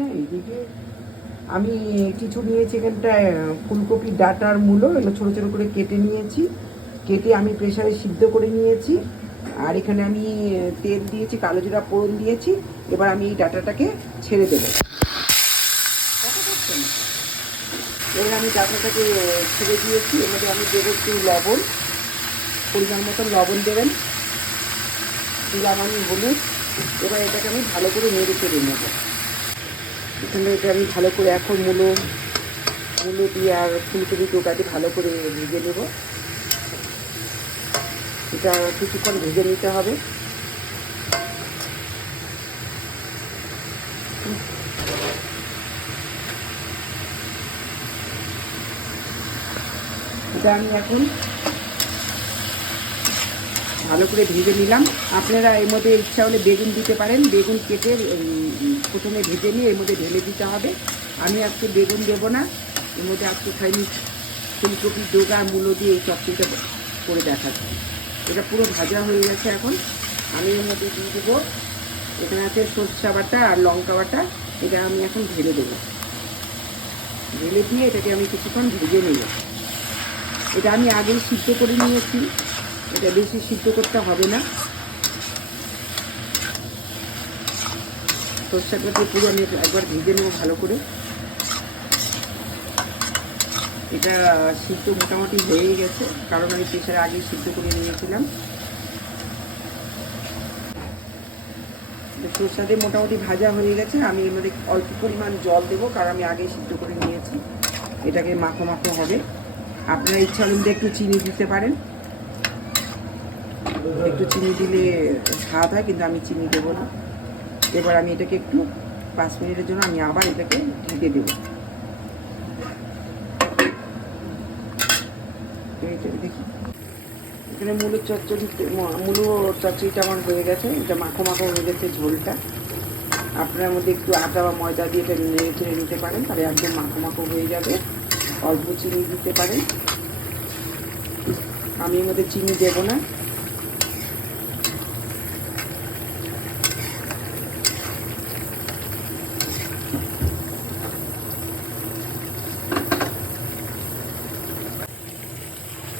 না এইদিকে আমি কিছু নিয়েছি এখানটায় ফুলকপির ডাঁটার মূলো, এগুলো ছোটো ছোটো করে কেটে নিয়েছি, কেটে আমি প্রেসারে সিদ্ধ করে নিয়েছি। আর এখানে আমি তেল দিয়েছি, কালো জিরা ফোড়ন দিয়েছি। এবার আমি এই ডাঁটাটাকে ছেড়ে দেবো। এবার আমি ডাঁটাটাকে ছেড়ে দিয়েছি। এর মধ্যে আমি দেবো একটু লবণ, পরিমাণ মতন লবণ দেবেন, দিলাম আমি হলুদ। এবার এটাকে আমি ভালো করে নেড়ে চেড়ে নেবো। এখানে এটা আমি ভালো করে এখন মূলো দিয়ে আর ফুলকপি টোকাটি ভালো করে ভেজে নেব। এটা কিছুক্ষণ ভেজে নিতে হবে। এটা আমি এখন ভালো করে ভেজে নিলাম। আপনারা এর মধ্যে ইচ্ছা হলে বেগুন দিতে পারেন, বেগুন কেটে প্রথমে ভেজে নিয়ে এর মধ্যে ঢেলে দিতে হবে। আমি আজকে বেগুন দেবো না, এর মধ্যে আজকে খাইনি ফুলকপি ডোগা আর মূলো দিয়ে এই চচ্চড়িটা করে দেখাচ্ছি। এটা পুরো ভাজা হয়ে গেছে। এখন আমি এর মধ্যে দিয়ে দেবো, এখানে আছে সরষা বাটা আর লঙ্কা বাটা। এটা আমি এখন ঢেলে দেবো। ঢেলে দিয়ে এটাকে আমি কিছুক্ষণ ভেজে নেব। এটা আমি আগেই সিদ্ধ করে নিয়েছি, এটা বেশি সিদ্ধ করতে হবে না। সরষাটা দিয়ে পুরো আমি একবার ভেজে নেবো ভালো করে। এটা সিদ্ধ মোটামুটি হয়ে গেছে, কারণ আমি প্রেসারে আগে সিদ্ধ করে নিয়েছিলাম। সরষাতে মোটামুটি ভাজা হয়ে গেছে। আমি এর মধ্যে অল্প পরিমাণ জল দেবো, কারণ আমি আগে সিদ্ধ করে নিয়েছি। এটাকে মাখো মাখো হবে। আপনারা ইচ্ছা হলে একটু চিনি দিতে পারেন, একটু চিনি দিলে স্বাদ হয়, কিন্তু আমি চিনি দেবো না। এবার আমি এটাকে একটু 5 মিনিটের জন্য আমি আবার এটাকে ঢেকে দেবো। দেখি এখানে মূলো চচ্চড়িটা আমার হয়ে গেছে। এটা মাখো মাখো হয়ে গেছে ঝোলটা। আপনার মধ্যে একটু আটা বা ময়দা দিয়ে এটা নেড়ে চেড়ে নিতে পারেন, তাহলে একদম মাখো মাখো হয়ে যাবে। অল্প চিনি দিতে পারেন, আমি এর মধ্যে চিনি দেবো না।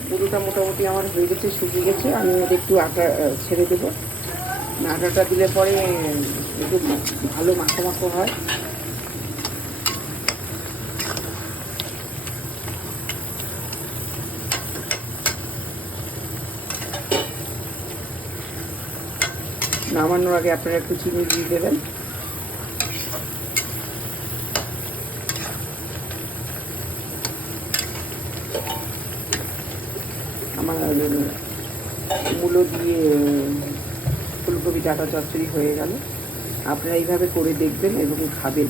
পুরোটা মোটামুটি আমার হয়ে গেছে, শুকিয়ে গেছে। আমি ওদের একটু আটা ছেড়ে দেবো। আটাটা দিলে পরে একটু ভালো মাখো মাখো হয়। নামানোর আগে আপনারা একটু চিনি দিয়ে দেবেন। আমার মূলো দিয়ে ফুলকপি ডাঁটা চচ্চড়ি হয়ে গেল। আপনারা এইভাবে করে দেখবেন এবং খাবেন।